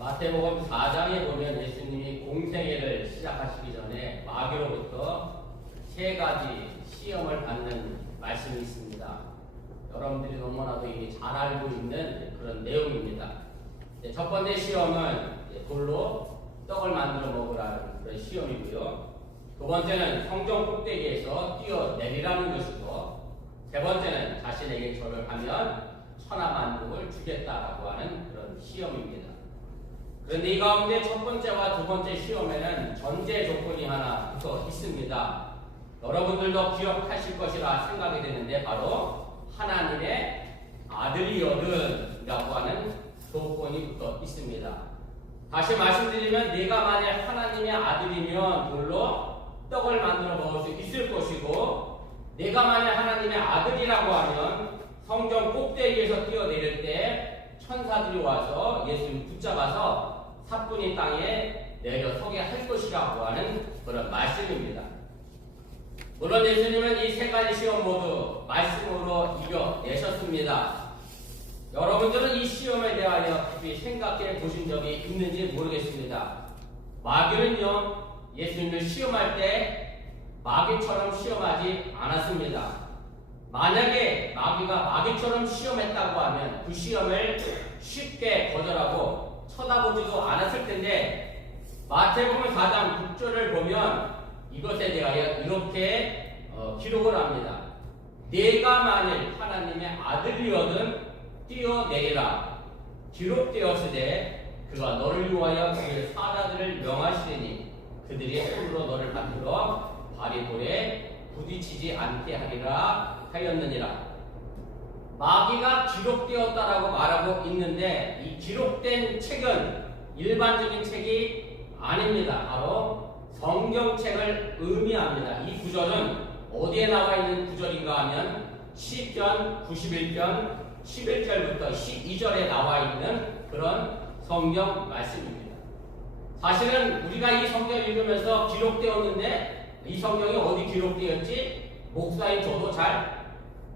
마태복음 4장에 보면 예수님이 공생애를 시작하시기 전에 마귀로부터 세 가지 시험을 받는 말씀이 있습니다. 여러분들이 너무나도 이미 잘 알고 있는 그런 내용입니다. 첫 번째 시험은 돌로 떡을 만들어 먹으라는 그런 시험이고요. 두 번째는 성전 꼭대기에서 뛰어내리라는 것이고, 세 번째는 자신에게 절을 하면 천하만국을 주겠다라고 하는 그런 시험입니다. 그런데 이 가운데 첫 번째와 두 번째 시험에는 전제 조건이 하나 붙어 있습니다. 여러분들도 기억하실 것이라 생각이 되는데 바로 하나님의 아들이여든이라고 하는 조건이 붙어 있습니다. 다시 말씀드리면 내가 만약 하나님의 아들이면 돌로 떡을 만들어 먹을 수 있을 것이고, 내가 만약 하나님의 아들이라고 하면 성전 꼭대기에서 뛰어내릴 때 천사들이 와서 예수님 붙잡아서 사뿐히 땅에 내려서게 할 것이라고 하는 그런 말씀입니다. 물론 예수님은 이 세 가지 시험 모두 말씀으로 이겨내셨습니다. 여러분들은 이 시험에 대하여 깊이 생각해 보신 적이 있는지 모르겠습니다. 마귀는요, 예수님을 시험할 때 마귀처럼 시험하지 않았습니다. 만약에 마귀가 마귀처럼 시험했다고 하면 그 시험을 쉽게 거절하고 쳐다보지도 않았을 텐데, 마태복음 4장 6절을 보면 이것에 대하여 이렇게 기록을 합니다. 내가 만일 하나님의 아들이거든 뛰어내리라. 기록되었으되 그가 너를 위하여 그의 사자들을 명하시리니 그들이 손으로 너를 받들어 발이 돌에 부딪히지 않게 하리라 하였느니라. 마귀가 기록되었다라고 말하고 있는데 이 기록된 책은 일반적인 책이 아닙니다. 바로 성경책을 의미합니다. 이 구절은 어디에 나와 있는 구절인가 하면 시편 91편 11절부터 12절에 나와 있는 그런 성경 말씀입니다. 사실은 우리가 이 성경을 읽으면서 기록되었는데 이 성경이 어디 기록되었지 목사인 저도 잘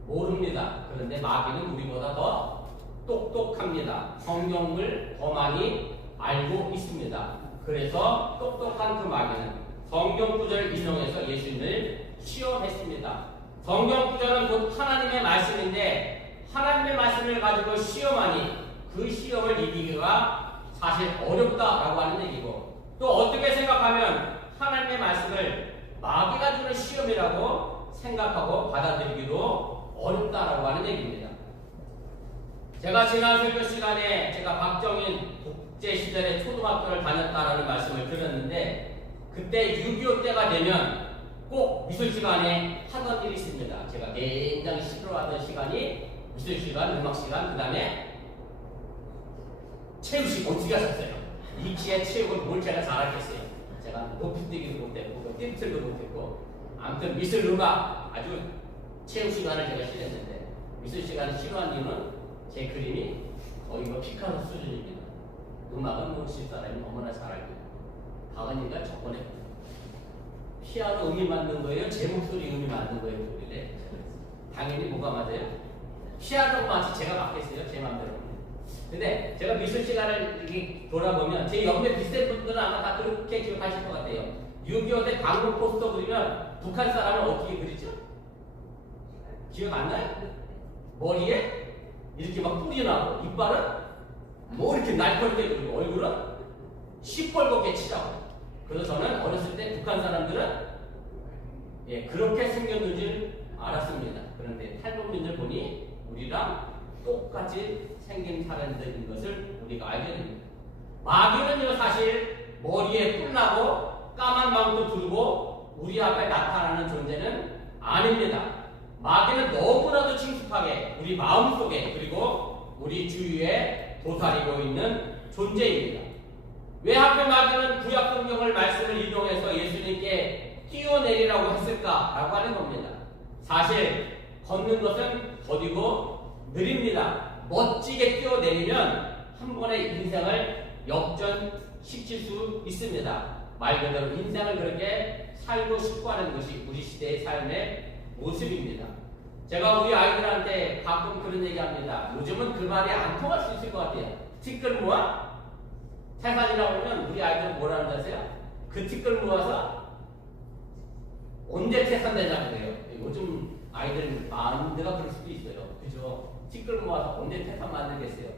모릅니다. 그런데 마귀는 우리보다 더 똑똑합니다. 성경을 더 많이 알고 있습니다. 그래서 똑똑한 그 마귀는 성경 구절을 인용해서 예수님을 시험했습니다. 성경 구절은 곧 하나님의 말씀인데 하나님의 말씀을 가지고 시험하니 그 시험을 이기기가 사실 어렵다라고 하는 얘기고, 또 어떻게 생각하면 하나님의 말씀을 마귀가 주는 시험이라고 생각하고 받아들이기도 어렵다라고 하는 얘기입니다. 제가 지난 설교 시간에 제가 박정인 독재 시절에 초등학교를 다녔다라는 말씀을 드렸는데, 그때 6.25 때가 되면 꼭 미술 시간에 하던 일이 있습니다. 제가 굉장히 싫어하던 시간이 미술 시간, 음악 시간, 그 다음에 체육식 어떻게 하셨어요? 이 기회 체육을 뭘 제가 잘하겠어요? 제가 높이뛰기도 못했고 띠틀도 못했고, 아무튼 미술 음악 아주 체육 시간을 제가 싫어했는데, 미술 시간을 싫어한 이유는 제 그림이 거의 뭐 피카소 수준입니다. 음악은 모르실 사람이 너무나 잘 알고, 박은희가 저번에 피아노 음이 맞는 거예요? 제 목소리 음이 맞는 거예요? 그래. 당연히 뭐가 맞아요? 피아노가 맞지 제가 맞겠어요? 제 마음대로. 근데 제가 미술 시간을 이렇게 돌아보면 제 옆에 비슷한 분들은 아마 다 그렇게 기억하실 것 같아요. 6.25 때 광고 포스터 그리면 북한 사람은 어떻게 그리죠? 기억 안 나요? 머리에 이렇게 막 뿔이 나고, 이빨은 뭐 이렇게 날카롭게 그리고, 얼굴은 시뻘겋게 칠하고. 그래서 저는 어렸을 때 북한 사람들은 그렇게 생겼는 줄 알았습니다. 그런데 탈북민들 보니 우리랑 똑같이 생긴 사람들인 것을 우리가 알게 됩니다. 마귀는요, 사실 머리에 뿔 나고 까만 망토 들고 우리 앞에 나타나는 존재는 아닙니다. 마귀는 너무나도 친숙하게 우리 마음속에 그리고 우리 주위에 도사리고 있는 존재입니다. 왜 하필 마귀는 구약 성경을 말씀을 인용해서 예수님께 뛰어내리라고 했을까라고 하는 겁니다. 사실 걷는 것은 더디고 느립니다. 멋지게 뛰어내리면 한 번의 인생을 역전시킬 수 있습니다. 말 그대로 인생을 그렇게 살고 싶어 하는 것이 우리 시대의 삶의 모습입니다. 제가 우리 아이들한테 가끔 그런 얘기합니다. 요즘은 그 말이 안 통할 수 있을 것 같아요. 티끌 모아 태산이라고 하면 우리 아이들은 뭐라는 줄 아세요? 그 티끌 모아서 언제 태산되냐고 그래요. 요즘 아이들 마음대가 그럴 수도 있어요. 그죠? 티끌 모아서 언제 태산 만들겠어요?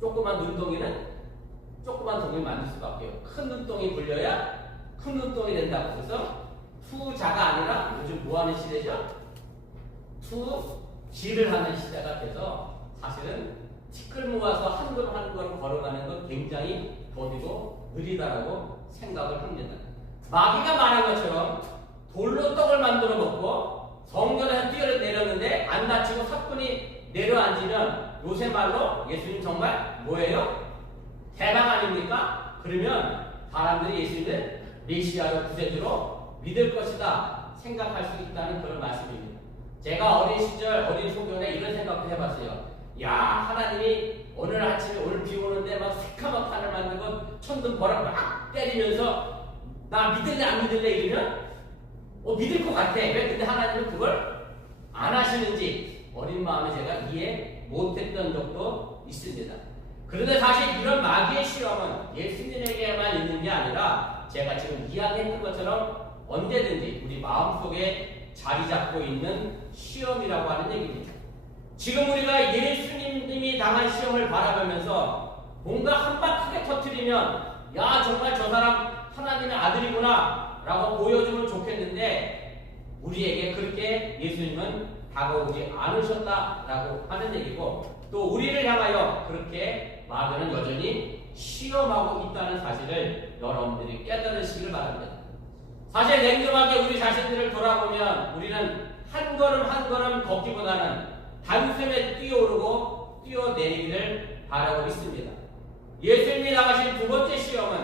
조그만 눈덩이는 조그만 동이 만들 수밖에 없어요. 큰 눈덩이 굴려야 큰 눈덩이 된다고. 그래서 투자가 아니라 요즘 뭐 하는 시대죠? 투지를 하는 시대가 돼서 사실은 티끌 모아서 한 걸음 한 걸음 걸어가는 건 굉장히 더디고 느리다라고 생각을 합니다. 마귀가 말한 것처럼 돌로 떡을 만들어 먹고 성전에서 뛰어내렸는데 안 다치고 사뿐히 내려앉으면 요새 말로 예수님 정말 뭐예요? 대박 아닙니까? 그러면 사람들이 예수님을 메시아로 구세주로 믿을 것이다 생각할 수 있다는 그런 말씀입니다. 제가 어린 시절 어린 소년에 이런 생각도 해봤어요. 야, 하나님이 오늘 아침에 오늘 비 오는데 막 새카맣게 하늘 만들고 천둥 벼락 막 때리면서 나 믿을래 안 믿을래 이러면 믿을 것 같아. 왜 근데 하나님은 그걸 안 하시는지 어린 마음에 제가 이해 못했던 적도 있습니다. 그런데 사실 이런 마귀의 시험은 예수님에게만 있는 게 아니라 제가 지금 이야기했던 것처럼 언제든지 우리 마음속에 자리 잡고 있는 시험이라고 하는 얘기입니다. 지금 우리가 예수님이 당한 시험을 바라보면서 뭔가 한 방 크게 터뜨리면 야 정말 저 사람 하나님의 아들이구나 라고 보여주면 좋겠는데 우리에게 그렇게 예수님은 다가오지 않으셨다라고 하는 얘기고 또 우리를 향하여 그렇게 마귀는 여전히 시험하고 있다는 사실을 여러분들이 깨달으시길 바랍니다. 사실 냉정하게 우리 자신들을 돌아보면 우리는 한 걸음 한 걸음 걷기보다는 단숨에 뛰어오르고 뛰어내리기를 바라고 있습니다. 예수님이 나가신 두 번째 시험은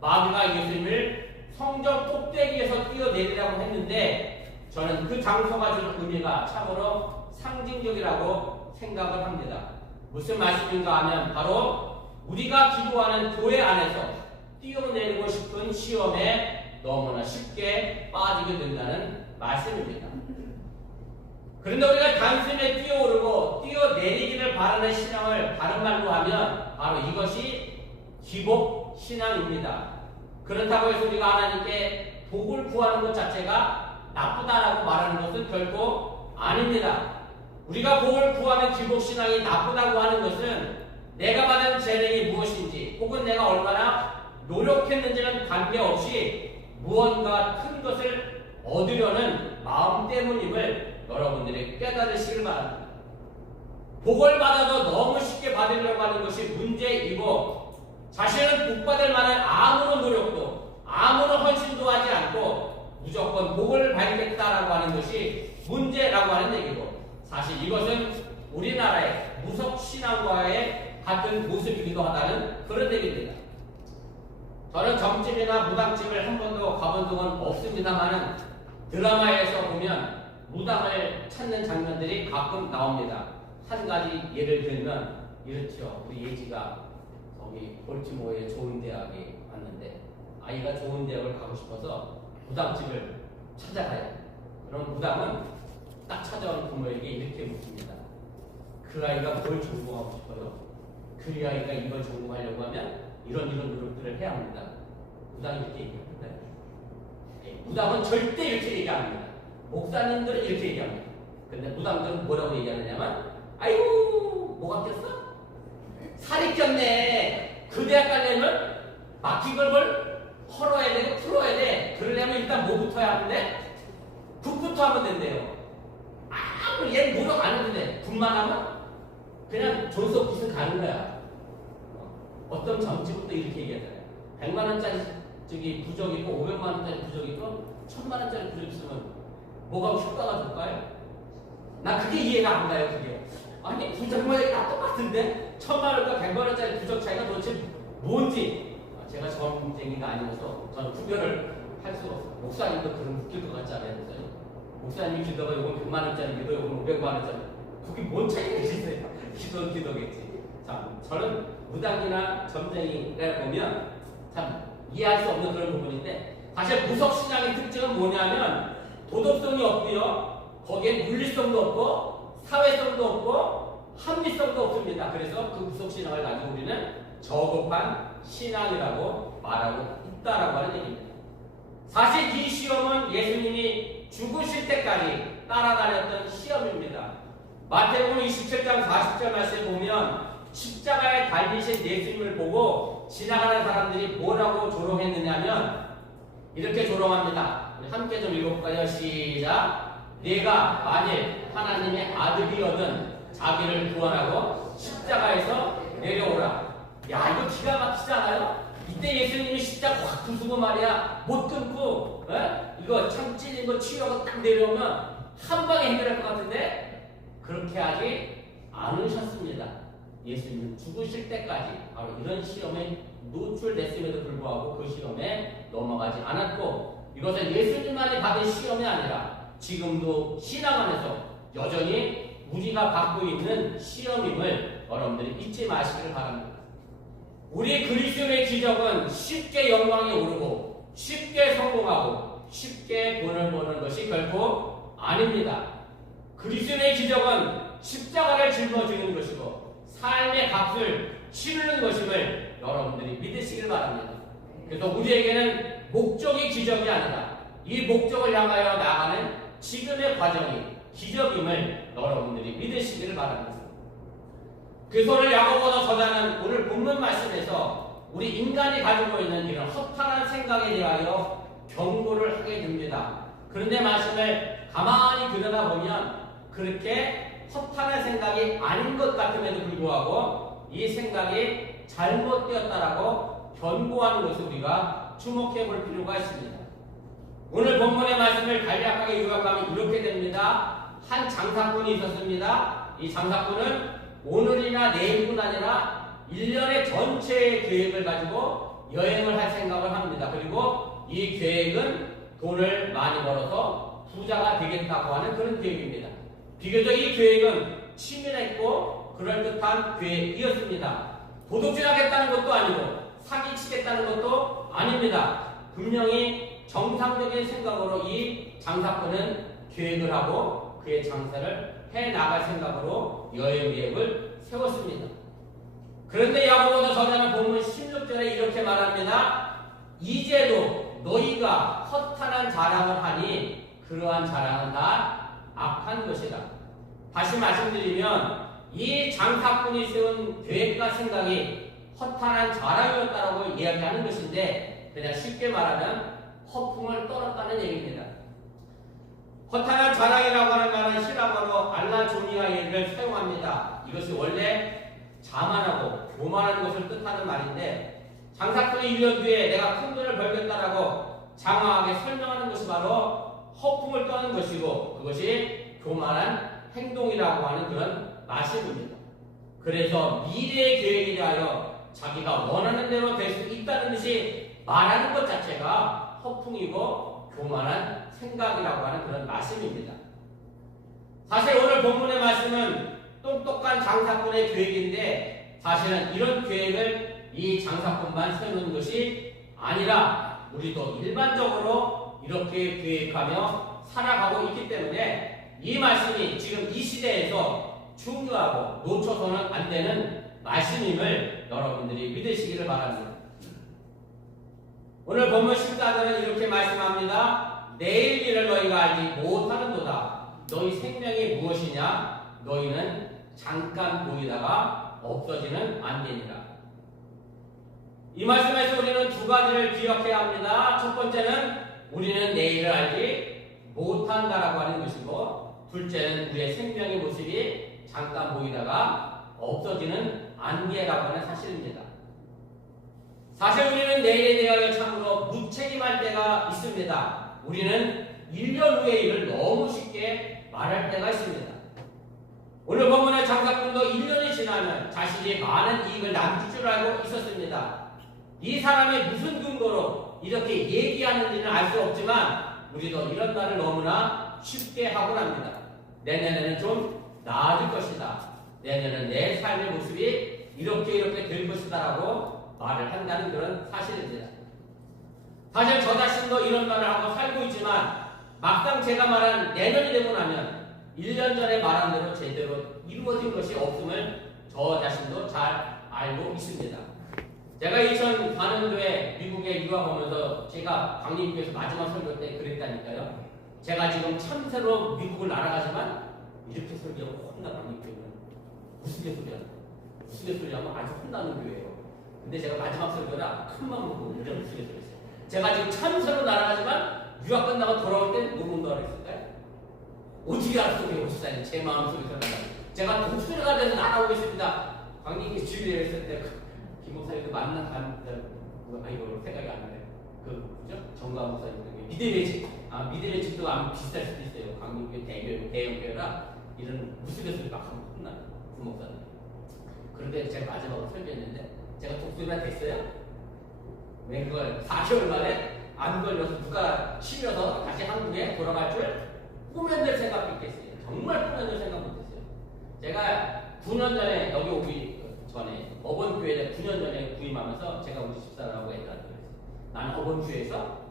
마귀가 예수님을 성전 꼭대기에서 뛰어내리라고 했는데 저는 그 장소가 주는 의미가 참으로 상징적이라고 생각을 합니다. 무슨 말씀인가 하면 바로 우리가 기도하는 교회 안에서 뛰어내리고 싶은 시험에 너무나 쉽게 빠지게 된다는 말씀입니다. 그런데 우리가 단숨에 뛰어오르고 뛰어내리기를 바라는 신앙을 다른 말로 하면 바로 이것이 기복 신앙입니다. 그렇다고 해서 우리가 하나님께 복을 구하는 것 자체가 나쁘다라고 말하는 것은 결코 아닙니다. 우리가 복을 구하는 기복 신앙이 나쁘다고 하는 것은 내가 받은 재능이 무엇인지 혹은 내가 얼마나 노력했는지는 관계없이 무언가 큰 것을 얻으려는 마음 때문임을 여러분들이 깨달으시길 바랍니다. 복을 받아도 너무 쉽게 받으려고 하는 것이 문제이고 자신은 복 받을 만한 아무런 노력도 아무런 헌신도 하지 않고 무조건 복을 받겠다라고 하는 것이 문제라고 하는 얘기고 사실 이것은 우리나라의 무속신앙과의 같은 모습이기도 하다는 그런 얘기입니다. 저는 점집이나 무당집을 한 번도 가본 적은 없습니다만은 드라마에서 보면 무당을 찾는 장면들이 가끔 나옵니다. 한 가지 예를 들면 이렇죠. 우리 예지가 거기 볼티모어의 좋은 대학에 왔는데 아이가 좋은 대학을 가고 싶어서 무당집을 찾아가요. 그럼 무당은 딱 찾아온 부모에게 이렇게 묻습니다. 그 아이가 뭘 전공하고 싶어요? 그 아이가 이걸 전공하려고 하면 이런 노력들을 해야 합니다. 무당이 이렇게 얘기합니다. 무당은 절대 이렇게 얘기 안 합니다. 목사님들은 이렇게 얘기합니다. 근데 무당들은 뭐라고 얘기하느냐면 아이고 뭐가 꼈어? 살이 꼈네. 그 대학 가려면 막힌 걸 헐어야 되고 풀어야 돼. 그러려면 일단 뭐부터 해야 하는데 국부터 하면 된대요. 아무 얘 노력 안 해도 돼. 국만 하면 그냥 존속 가는 거야. 어떤 점집부터 이렇게 얘기하잖아요. 100만 원짜리 저기 부적 있고 500만 원짜리 부적 있고 1000만 원짜리 부적 있으면 뭐가 효과가 좋을까요? 나 그게 이해가 안 가요. 그게 아니 부적마다 다 똑같은데 1000만 원과 100만 원짜리 부적 차이가 도대체 뭔지 제가 전쟁이가 아니어서 저는 구별을 할 수가 없어요. 목사님도 그런 웃길 것 같지 않아요? 목사님이 기도가 이건 100만 원짜리 기도 이건 500만 원짜리 그게 뭔 차이가 있어요? 기도겠지. 참 저는 무당이나 점쟁이를 보면 참 이해할 수 없는 그런 부분인데 사실 무속신앙의 특징은 뭐냐면 도덕성이 없고요. 거기에 윤리성도 없고 사회성도 없고 합리성도 없습니다. 그래서 그 무속신앙을 가지고 우리는 저급한 신앙이라고 말하고 있다라고 하는 얘기입니다. 사실 이 시험은 예수님이 죽으실 때까지 따라다녔던 시험입니다. 마태복음 27장 40절 말씀에 보면 십자가에 달리신 예수님을 보고 지나가는 사람들이 뭐라고 조롱했느냐면 이렇게 조롱합니다. 우리 함께 좀 읽어볼까요? 시작. 네가 만일 하나님의 아들이거든 자기를 구원하고 십자가에서 내려오라. 야, 이거 기가 막히지 않아요? 이때 예수님이 십자가 확 부수고 말이야 못 끊고 이거 참 찔린 거 치료하고 딱 내려오면 한 방에 해결할 것 같은데 그렇게 하지 않으셨습니다. 예수님은 죽으실 때까지 바로 이런 시험에 노출됐음에도 불구하고 그 시험에 넘어가지 않았고 이것은 예수님만이 받은 시험이 아니라 지금도 신앙 안에서 여전히 우리가 받고 있는 시험임을 여러분들이 잊지 마시기를 바랍니다. 우리 그리스도의 기적은 쉽게 영광에 오르고 쉽게 성공하고 쉽게 돈을 버는 것이 결코 아닙니다. 그리스도의 기적은 십자가를 짊어지는 것이고 삶의 값을 치르는 것임을 여러분들이 믿으시길 바랍니다. 그래서 우리에게는 목적이 기적이 아니라 이 목적을 향하여 나가는 지금의 과정이 기적임을 여러분들이 믿으시기를 바랍니다. 그래서 오늘 야고보서 저자는 오늘 본문 말씀에서 우리 인간이 가지고 있는 이런 허탄한 생각에 대하여 경고를 하게 됩니다. 그런데 말씀을 가만히 들여다보면 그렇게 허탄한 생각이 아닌 것 같음에도 불구하고 이 생각이 잘못되었다라고 경고하는 것을 우리가 주목해 볼 필요가 있습니다. 오늘 본문의 말씀을 간략하게 요약하면 이렇게 됩니다. 한 장사꾼이 있었습니다. 이 장사꾼은 오늘이나 내일뿐 아니라 1년의 전체의 계획을 가지고 여행을 할 생각을 합니다. 그리고 이 계획은 돈을 많이 벌어서 부자가 되겠다고 하는 그런 계획입니다. 비교적 이 계획은 치밀했고 그럴듯한 계획이었습니다. 도둑질하겠다는 것도 아니고 사기치겠다는 것도 아닙니다. 분명히 정상적인 생각으로 이 장사꾼은 계획을 하고 그의 장사를 해나갈 생각으로 여행 계획을 세웠습니다. 그런데 야고보서 저자는 본문 16절에 이렇게 말합니다. 이제도 너희가 허탄한 자랑을 하니 그러한 자랑은 다 악한 것이다. 다시 말씀드리면 이 장사꾼이 세운 계획과 생각이 허탄한 자랑이었다고 이야기하는 것인데 그냥 쉽게 말하면 허풍을 떨었다는 얘기입니다. 허탄한 자랑이라고 하는 말은 히라어로 알라조니아를 사용합니다. 이것이 원래 자만하고 교만한 것을 뜻하는 말인데 장사꾼이 1년 뒤에 내가 큰 돈을 벌겠다라고 장황하게 설명하는 것이 바로 허풍을 떠는 것이고 그것이 교만한 행동이라고 하는 그런 말씀입니다. 그래서 미래의 계획에 대하여 자기가 원하는 대로 될 수 있다는 듯이 말하는 것 자체가 허풍이고 교만한 생각이라고 하는 그런 말씀입니다. 사실 오늘 본문의 말씀은 똑똑한 장사꾼의 계획인데 사실은 이런 계획을 이 장사꾼만 세우는 것이 아니라 우리도 일반적으로 이렇게 계획하며 살아가고 있기 때문에 이 말씀이 지금 이 시대에서 중요하고 놓쳐서는 안 되는 말씀임을 여러분들이 믿으시기를 바랍니다. 오늘 본문 14절은 이렇게 말씀합니다. 내일 일을 너희가 알지 못하는도다. 너희 생명이 무엇이냐? 너희는 잠깐 보이다가 없어지는 안개니라. 이 말씀에서 우리는 두 가지를 기억해야 합니다. 첫 번째는 우리는 내일을 알지 못한다라고 하는 것이고 둘째는 우리의 생명의 모습이 잠깐 보이다가 없어지는 안개라고 하는 사실입니다. 사실 우리는 내일에 대하여 참으로 무책임할 때가 있습니다. 우리는 1년 후의 일을 너무 쉽게 말할 때가 있습니다. 오늘 본문의 장사꾼도 1년이 지나면 자신이 많은 이익을 남길 줄 알고 있었습니다. 이 사람이 무슨 근거로 이렇게 얘기하는지는 알 수 없지만 우리도 이런 말을 너무나 쉽게 하곤 합니다. 내년에는 좀 나아질 것이다. 내년은 내 삶의 모습이 이렇게 될 것이다 라고 말을 한다는 그런 사실입니다. 사실 저 자신도 이런 말을 하고 살고 있지만 막상 제가 말한 내년이 되고 나면 1년 전에 말한 대로 제대로 이루어진 것이 없음을 저 자신도 잘 알고 있습니다. 제가 2004년도에 미국에 유학하면서 제가 강림교에서 마지막 설교 때 그랬다니까요. 제가 지금 참새로 미국을 날아가지만 이렇게 설교하고 혼나 강림교회는 무슨 소리야? 무슨 소리하면 아주 혼나는 교회예요. 근데 제가 마지막 설교라 큰맘 먹고 이런 무슨 소리 했어요. 제가 지금 참새로 날아가지만 유학 끝나고 돌아올 때 너무 온다고 그랬을까요? 어떻게 알았어? 우리 오십사님 제 마음속에 들어간다. 제가 독수리가 돼서 날아오고 있습니다. 강림교회 주일에 있을 때 김목사님도 만난 이거 생각이 안 나네. 그죠? 정가 목사님 믿음의 집. 믿음의 집도 아마 비슷할 수도 있어요. 강림교회 대형교회라 이런 무술교수를 막 하면 혼나요. 부목사님. 그런데 제가 마지막으로 설교했는데 제가 독수리가 됐어요? 왜 그걸 4개월 만에 안 걸려서 누가 쉬면서 다시 한국에 돌아갈 줄 꿈에도 생각했겠어요. 정말 꿈에도 생각 못했어요. 제가 9년 전에 여기 오기 전에 어번교회에 9년 전에 구임하면서 제가 우리 집사라고 했다는 거예요. 나는 어번교회에서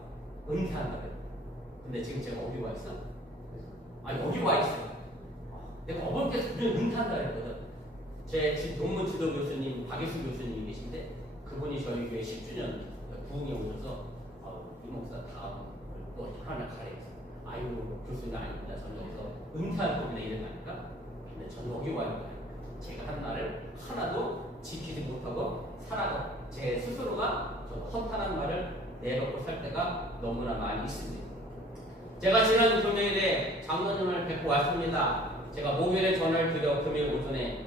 은퇴한다 그랬어요. 근데 지금 제가 어디 와 있어? 여기 와 있어요. 내가 어번교회에서 9년 은퇴한다 그랬거든. 제 집 논문 지도 교수님 박예수 교수님이 계신데 그분이 저희 교회 10주년 부흥에 오셔서 이 목사 다음을 또 하나 가래서 아유 교수님 아닙니다. 저는 여기서 은퇴할 겁니다. 이랬다니까. 근데 저는 여기 와 있는 제가 한 말을 하나도 지키지 못하고 살아가 제 스스로가 허탄한 말을 내놓고 살 때가 너무나 많이 있습니다. 제가 지난 금요일에 장로님을 뵙고 왔습니다. 제가 목요일에 전화를 드려 금요일 오전에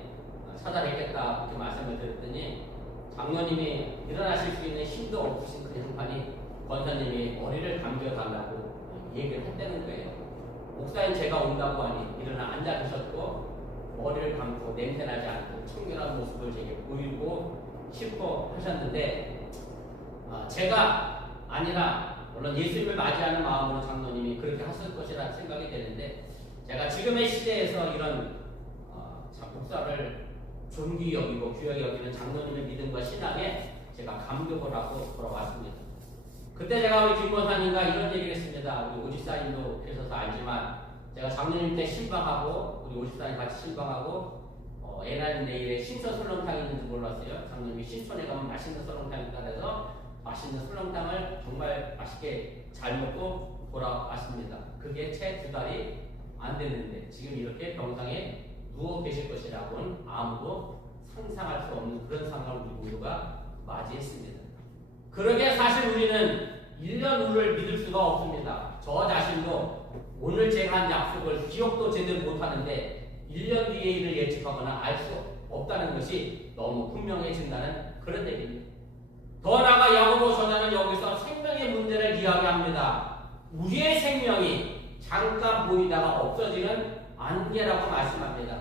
찾아뵙겠다 그렇게 말씀을 드렸더니 장로님이 일어나실 수 있는 힘도 없으신 그 양반이 권사님이 머리를 감겨달라고 얘기를 했다는 거예요. 목사님 제가 온다고 하니 일어나 앉아 계셨고 머리를 감고 냄새나지 않고 청결한 모습을 제게 보이고 싶어 하셨는데 제가 아니라 물론 예수님을 맞이하는 마음으로 장로님이 그렇게 하실 것이라 생각이 되는데 제가 지금의 시대에서 이런 목사를 존귀 여기고 귀하게 여기는 장로님의 믿음과 신앙에 제가 감격을 하고 돌아왔습니다. 그때 제가 우리 김권사님과 이런 얘기를 했습니다. 우리 오집사님도 계셔서 알지만 제가 장로님 때 신방하고 우리 오집사님 같이 신방하고 애나님 내일에 신선 설렁탕이 있는지 몰랐어요. 장로님이 신촌에 가면 맛있는 설렁탕이 있다 해서 맛있는 설렁탕을 정말 맛있게 잘 먹고 돌아왔습니다. 그게 채 2달이 안 됐는데 지금 이렇게 병상에 누워 계실 것이라고는 아무도 상상할 수 없는 그런 상황을 우리 모두가 맞이했습니다. 그러게 사실 우리는 1년 후를 믿을 수가 없습니다. 저 자신도 오늘 제가 한 약속을 기억도 제대로 못하는데 1년 뒤의 일을 예측하거나 알 수 없다는 것이 너무 분명해진다는 그런 얘기입니다. 더 나아가 야고보 저자는 여기서 생명의 문제를 이야기합니다. 우리의 생명이 잠깐 보이다가 없어지는 안개라고 말씀합니다.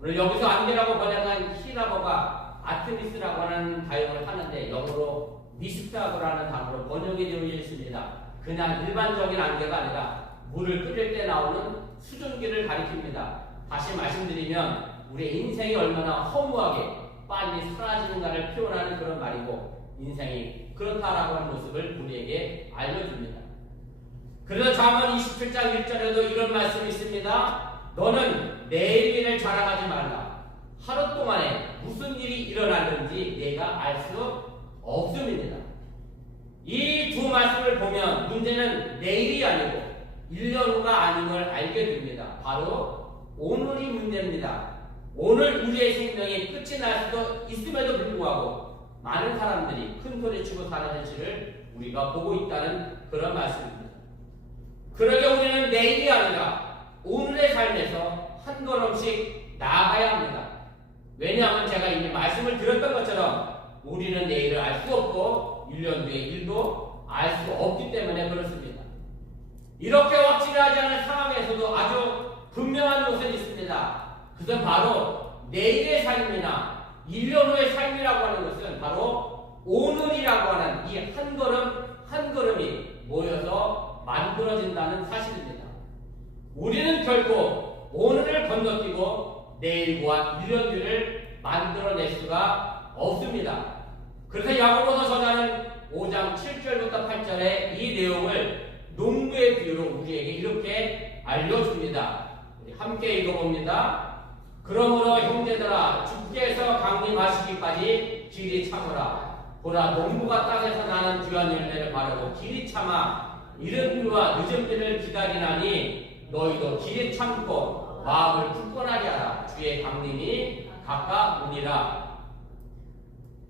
오늘 여기서 안개라고 번역한 히라버가 아트미스라고 하는 다용을 하는데 영어로 미스트라는 단어로 번역이 되어 있습니다. 그냥 일반적인 안개가 아니라 물을 끓일 때 나오는 수증기를 가리킵니다. 다시 말씀드리면 우리의 인생이 얼마나 허무하게 빨리 사라지는가를 표현하는 그런 말이고 인생이 그렇다라고 하는 모습을 우리에게 알려줍니다. 그래서 잠언 27장 1절에도 이런 말씀이 있습니다. 너는 내일 일을 자랑하지 말라. 하루 동안에 무슨 일이 일어나는지 내가 알 수 없음입니다. 이 두 말씀을 보면 문제는 내일이 아니고 1년 후가 아닌 걸 알게 됩니다. 바로 오늘이 문제입니다. 오늘 우리의 생명이 끝이 날 수도 있음에도 불구하고 많은 사람들이 큰 소리치고 사라질지를 우리가 보고 있다는 그런 말씀입니다. 그러게 우리는 내일이 아니라 오늘의 삶에서 한 걸음씩 나아가야 합니다. 왜냐하면 제가 이미 말씀을 드렸던 것처럼 우리는 내일을 알 수 없고 1년 뒤의 일도 알 수 없기 때문에 그렇습니다. 이렇게 확실하지 않은 상황에서도 아주 분명한 것은 있습니다. 그것은 바로 내일의 삶이나 1년 후의 삶이라고 하는 것은 바로 오늘이라고 하는 이 한 걸음 한 걸음이 모여서 만들어진다는 사실입니다. 우리는 결코 오늘을 건너뛰고 내일과 1년 뒤를 만들어낼 수가 없습니다. 그래서 야고보서 저자는 5장 7절부터 8절의 이 내용을 농부의 비유로 우리에게 이렇게 알려줍니다. 우리 함께 읽어봅니다. 그러므로 형제들아 주께서 강림하시기까지 길이 참으라. 보라 농부가 땅에서 나는 귀한 열매를 바르고 길이 참아 이른 비와 늦은 비를 기다리나니 너희도 길이 참고 마음을 굳건하게 하라. 주의 강림이 가까우니라.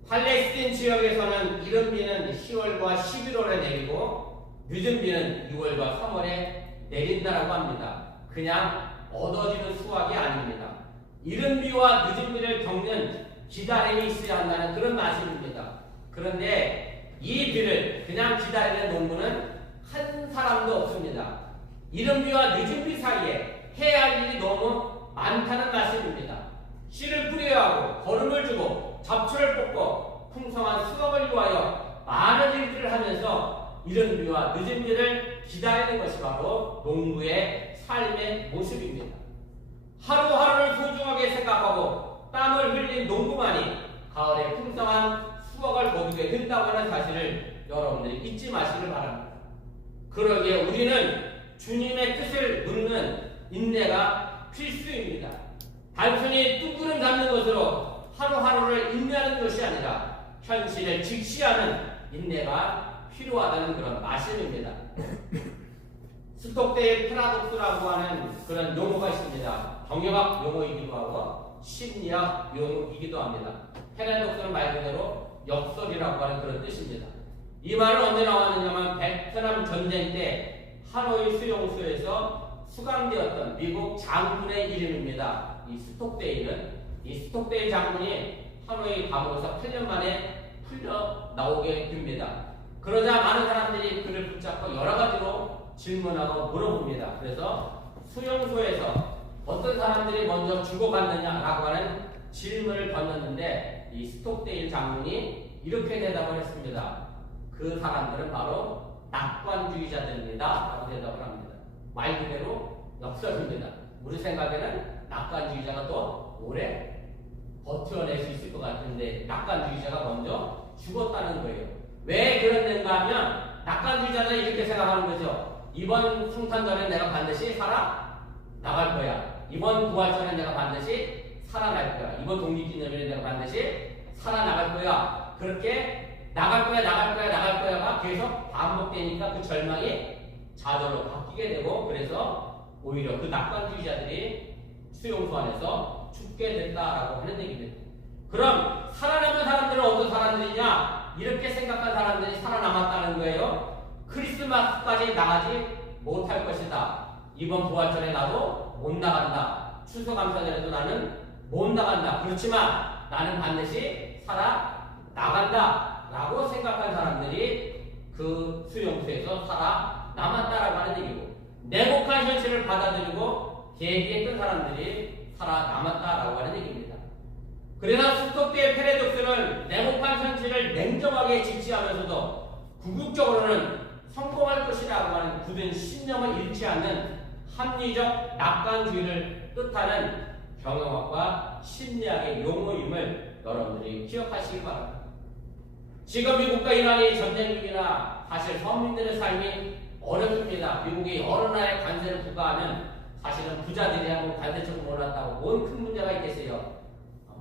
팔레스틴 지역에서는 이른 비는 10월과 11월에 내리고 늦은 비는 6월과 3월에 내린다라고 합니다. 그냥 얻어지는 수확이 아닙니다. 이른 비와 늦은 비를 겪는 기다림이 있어야 한다는 그런 말씀입니다. 그런데 이 비를 그냥 기다리는 농부는 한 사람도 없습니다. 이른 비와 늦은 비 사이에 해야 할 일이 너무 많다는 말씀입니다. 씨를 뿌려야 하고 거름을 주고 잡초를 뽑고 풍성한 수확을 위하여 많은 일들을 하면서 이른 비와 늦은 비를 기다리는 것이 바로 농부의 삶의 모습입니다. 하루하루를 소중하게 생각하고 땀을 흘린 농부만이 가을에 풍성한 수확을 거두게 된다고 하는 사실을 여러분들이 잊지 마시길 바랍니다. 그러기에 우리는 주님의 뜻을 묻는 인내가 필수입니다. 단순히 뚱구름 잡는 것으로 하루하루를 인내하는 것이 아니라 현실을 직시하는 인내가 필요하다는 그런 말씀입니다. 스톡데일 패러독스라고 하는 그런 용어가 있습니다. 경영학 용어이기도 하고 심리학 용어이기도 합니다. 패러독스는 말 그대로 역설이라고 하는 그런 뜻입니다. 이 말은 언제 나왔느냐면 베트남 전쟁 때 하노이 수용소에서 수감되었던 미국 장군의 이름입니다. 이 스톡데일 장군이 하노이 감옥에서 8년 만에 풀려 나오게 됩니다. 그러자 많은 사람들이 그를 붙잡고 여러 가지로 질문하고 물어봅니다. 그래서 수용소에서 어떤 사람들이 먼저 죽어갔느냐라고 하는 질문을 던졌는데 이 스톡데일 장군이 이렇게 대답을 했습니다. 그 사람들은 바로 낙관주의자들입니다. 라고 대답을 합니다. 말 그대로 역설입니다. 우리 생각에는 낙관주의자가 더 오래 버텨낼 수 있을 것 같은데 낙관주의자가 먼저 죽었다는 거예요. 왜 그랬는가 하면 낙관주의자는 이렇게 생각하는 거죠. 이번 성탄절에 내가 반드시 살아나갈 거야. 이번 부활절에 내가 반드시 살아날 거야. 이번 독립기념일에 내가 반드시 살아나갈 거야. 그렇게 나갈 거야가 계속 반복되니까 그 절망이 좌절로 바뀌게 되고 그래서 오히려 그 낙관주의자들이 수용소 안에서 죽게 됐다라고 하는 얘기입니다. 그럼 살아남은 사람들은 어떤 사람들이냐? 이렇게 생각한 사람들이 살아남았다는 거예요. 크리스마스까지 나가지 못할 것이다. 이번 부활절에 나도 못 나간다. 추수감사절에도 나는 못 나간다. 그렇지만 나는 반드시 살아나간다 라고 생각한 사람들이 그 수용소에서 살아남았다라고 하는 얘기고 냉혹한 현실을 받아들이고 대비했던 사람들이 살아남았다라고 하는 얘기입니다. 그래서 스톡데일 패러독스는 냉혹한 현실을 냉정하게 직시하면서도 궁극적으로는 성공할 것이라고 하는 굳은 신념을 잃지 않는 합리적 낙관주의를 뜻하는 경영학과 심리학의 용어임을 여러분들이 기억하시기 바랍니다. 지금 미국과 이란이 전쟁 중이라 사실 서민들의 삶이 어렵습니다. 미국이 여러 나라의 관세를 부과하면 사실은 부자들이 하고 관세적으로 올랐다고 뭔 큰 문제가 있겠어요.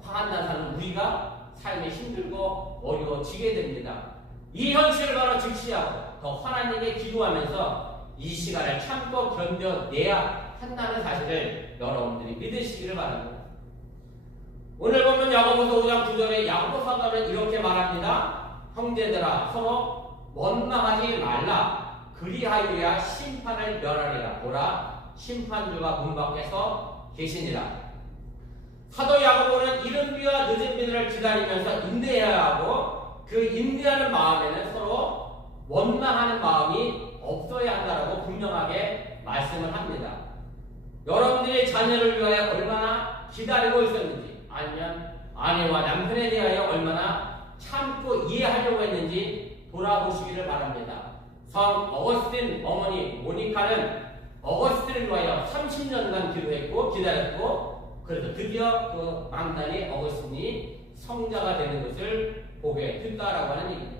파간난 사는 우리가 삶이 힘들고 어려워지게 됩니다. 이 현실을 바로 직시하고 더 하나님께 기도하면서 이 시간을 참고 견뎌내야 한다는 사실을 여러분들이 믿으시기를 바랍니다. 오늘 보면 야고보서 5장 9절에 야고보 사도는 이렇게 말합니다. 형제들아 서로 원망하지 말라. 그리하여야 심판을 멸하리라. 보라 심판주가 문 밖에서 계시니라. 사도 야고보는 이른 비와 늦은 비를 기다리면서 인내해야 하고 그 인내하는 마음에는 서로 원망하는 마음이 없어야 한다라고 분명하게 말씀을 합니다. 여러분들의 자녀를 위하여 얼마나 기다리고 있었는지 아니면 아내와 남편에 대하여 얼마나 참고 이해하려고 했는지 돌아보시기를 바랍니다. 성 어거스틴 어머니 모니카는 어거스틴을 위하여 30년간 기도했고 기다렸고 그래서 드디어 그 망나니 어거스틴이 성자가 되는 것을 보게 됐다라고 하는 얘기입니다.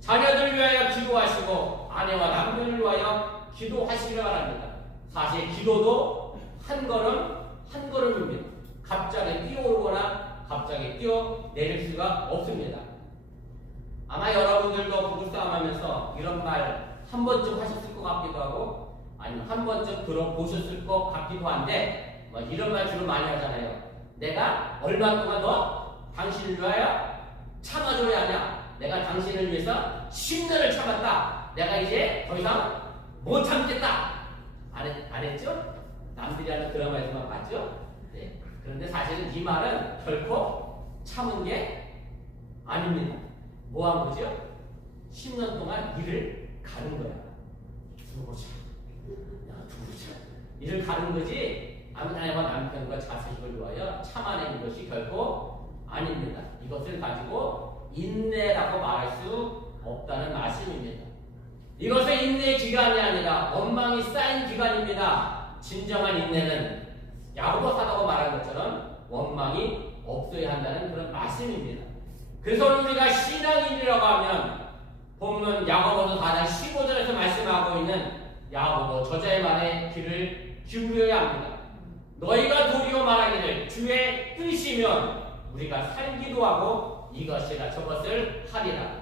자녀들을 위하여 기도하시고 아내와 남편을 위하여 기도하시기를 바랍니다. 사실 기도도 한 걸음입니다. 갑자기 뛰어오르거나 갑자기 뛰어내릴 수가 없습니다. 아마 여러분들도 부부싸움하면서 이런 말 한 번쯤 하셨을 것 같기도 하고 아니면 한 번쯤 들어보셨을 것 같기도 한데 뭐 이런 말 주로 많이 하잖아요. 내가 얼마 동안 너 당신을 위하여 참아줘야 하냐? 내가 당신을 위해서 10년을 참았다. 내가 이제 더 이상 못 참겠다. 안 했죠? 남들이 하는 드라마에서만 봤죠? 네. 그런데 사실은 이 말은 결코 참은 게 아닙니다. 뭐 한 거죠? 10년 동안 일을 가는 거야. 두고 참. 일을 가는 거지 아내와 남편과 자식을 위하여 참아내는 것이 결코 아닙니다. 이것을 가지고 인내라고 말할 수 없다는 말씀입니다. 이것은 인내의 기간이 아니라 원망이 쌓인 기간입니다. 진정한 인내는 야고보사도가 말한 것처럼 원망이 없어야 한다는 그런 말씀입니다. 그래서 우리가 신앙인이라고 하면 본문 야고보서 4장 15절에서 말씀하고 있는 야고보 저자의 말에 귀를 기울여야 합니다. 너희가 도리어 말하기를 주의 뜻이면 우리가 살기도 하고 이것이라 저것을 하리라.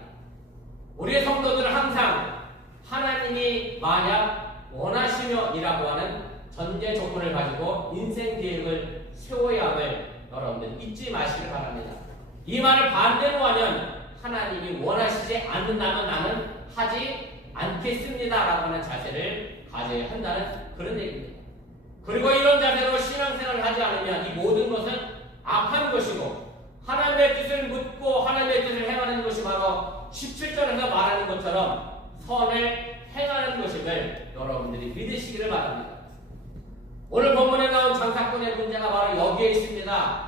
우리의 성도들은 항상 하나님이 만약 원하시며 이라고 하는 전제 조건을 가지고 인생 계획을 세워야 함을 여러분들 잊지 마시길 바랍니다. 이 말을 반대로 하면 하나님이 원하시지 않는다면 나는 하지 않겠습니다 라고 하는 자세를 가져야 한다는 그런 얘기입니다. 그리고 이런 자세로 신앙생활을 하지 않으면 이 모든 것은 악한 것이고 하나님의 뜻을 묻고 하나님의 뜻을 행하는 것이 바로 17절에서 말하는 것처럼 선을 행하는 것임을 여러분들이 믿으시기를 바랍니다. 오늘 본문에 나온 장사꾼의 문제가 바로 여기에 있습니다.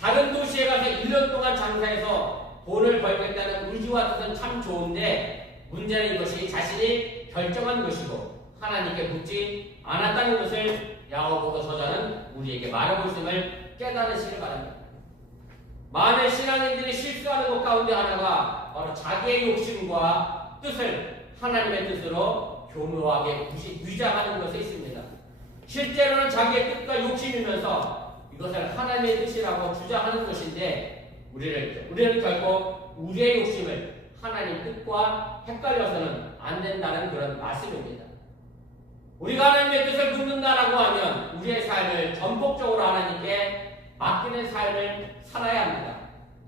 다른 도시에 가서 1년 동안 장사해서 돈을 벌겠다는 의지와 뜻은 참 좋은데 문제는 이것이 자신이 결정한 것이고 하나님께 묻지 않았다는 것을 야고보서 저자는 우리에게 말하고 있음을 깨달으시길 바랍니다. 많은 신앙인들이 실수하는 것 가운데 하나가 바로 자기의 욕심과 뜻을 하나님의 뜻으로 교묘하게 위장하는 것에 있습니다. 실제로는 자기의 뜻과 욕심이면서 이것을 하나님의 뜻이라고 주장하는 것인데 우리는 결코 우리의 욕심을 하나님 뜻과 헷갈려서는 안 된다는 그런 말씀입니다. 우리가 하나님의 뜻을 묻는다라고 하면 우리의 삶을 전폭적으로 하나님께 맡기는 삶을 살아야 합니다.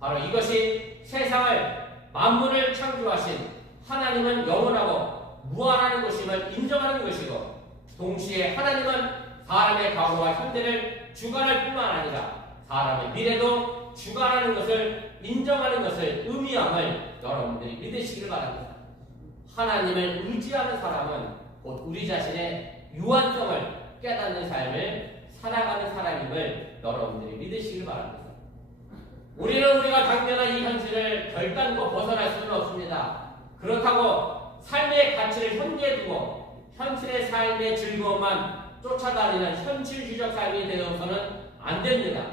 바로 이것이 세상을 만물을 창조하신 하나님은 영원하고 무한한 것임을 인정하는 것이고 동시에 하나님은 사람의 과거와 현재를 주관할 뿐만 아니라 사람의 미래도 주관하는 것을 인정하는 것을 의미함을 여러분들이 믿으시길 바랍니다. 하나님을 의지하는 사람은 곧 우리 자신의 유한성을 깨닫는 삶을 살아가는 사람임을 여러분들이 믿으시길 바랍니다. 우리는 우리가 당면한 이 현실을 결단코 벗어날 수는 없습니다. 그렇다고 삶의 가치를 현재에 두고 현실의 삶의 즐거움만 쫓아다니는 현실주의적 삶이 되어서는 안 됩니다.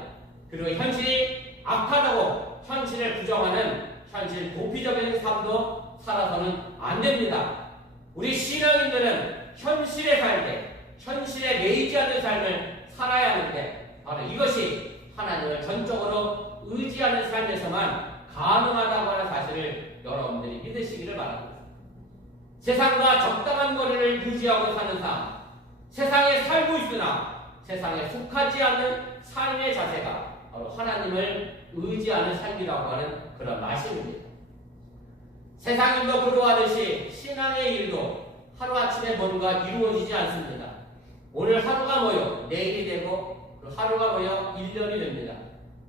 그리고 현실이 악하다고 현실을 부정하는 현실 도피적인 삶도 살아서는 안 됩니다. 우리 신앙인들은 현실에 살때 현실에 매이지 않는 삶을 살아야 하는데 바로 이것이 하나님을 전적으로 의지하는 삶에서만 가능하다고 하는 사실을 여러분들이 믿으시기를 바랍니다. 세상과 적당한 거리를 유지하고 사는 삶, 세상에 살고 있으나 세상에 속하지 않는 삶의 자세가 바로 하나님을 의지하는 삶이라고 하는 그런 말씀입니다. 세상 일도 그러하듯이 신앙의 일도 하루아침에 뭔가 이루어지지 않습니다. 오늘 하루가 모여 내일이 되고 하루가 모여 1년이 됩니다.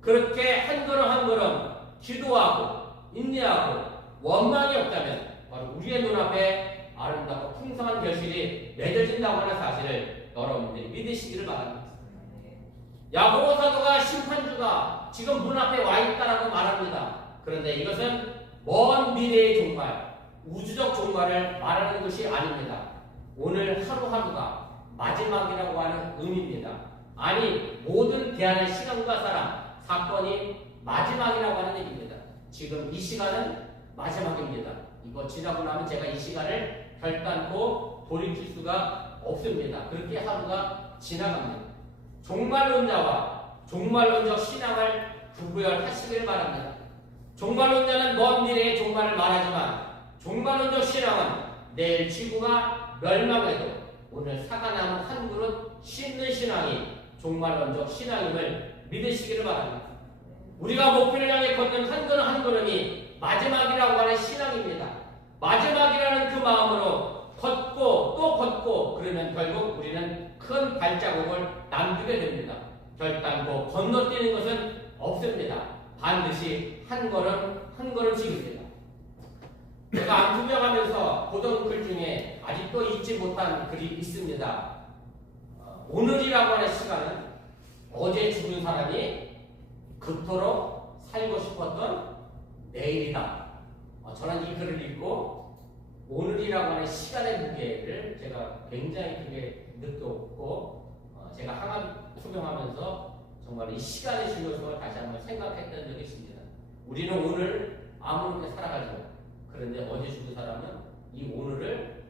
그렇게 한 걸음 한 걸음 기도하고 인내하고 원망이 없다면 바로 우리의 눈앞에 아름답고 풍성한 결실이 맺어진다고 하는 사실을 여러분들이 믿으시기를 바랍니다. 야고보 사도가 심판주가 지금 문 앞에 와 있다라고 말합니다. 그런데 이것은 먼 미래의 종말, 우주적 종말을 말하는 것이 아닙니다. 오늘 하루하루가 마지막이라고 하는 의미입니다. 아니 모든 대안의 시간과 사람, 사건이 마지막이라고 하는 얘기입니다. 지금 이 시간은 마지막입니다. 이거 지나고 나면 제가 이 시간을 결단코 돌이킬 수가 없습니다. 그렇게 하루가 지나갑니다. 종말론자와 종말론적 신앙을 구별하시길 바랍니다. 종말론자는 먼 미래의 종말을 말하지만 종말론적 신앙은 내일 지구가 멸망해도 오늘 사과나무 한 그릇 씹는 신앙이 종말론적 신앙임을 믿으시기를 바랍니다. 우리가 목표를 향해 걷는 한 걸음 한 걸음이 마지막이라고 하는 신앙입니다. 마지막이라는 그 마음으로 걷고 또 걷고 그러면 결국 우리는 큰 발자국을 남기게 됩니다. 결단코 건너뛰는 것은 없습니다. 반드시 한 걸음 한 걸음씩입니다. 제가 안투명하면서 보던 글 중에 아직도 잊지 못한 글이 있습니다. 오늘이라고 하는 시간은 어제 죽은 사람이 그토록 살고 싶었던 내일이다. 저는 이 글을 읽고 오늘이라고 하는 시간의 무게를 제가 굉장히 크게 느꼈고 제가 항암 투병하면서 정말 이 시간의 중요성을 다시 한번 생각했던 적이 있습니다. 우리는 오늘 아무렇게 살아가죠. 그런데 어제 죽은 사람은 이 오늘을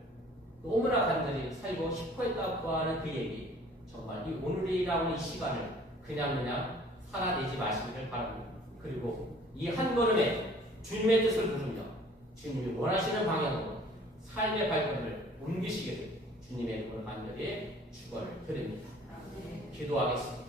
너무나 간절히 살고 싶어했다고 하는 그 얘기, 정말 이 오늘이라는 이 시간을 그냥 살아내지 마시기를 바랍니다. 그리고 이 한 걸음에 주님의 뜻을 부르며 주님이 원하시는 방향으로 삶의 발걸음을 옮기시기를 주님의 이름으로 간절히 축원을 드립니다. 기도하겠습니다.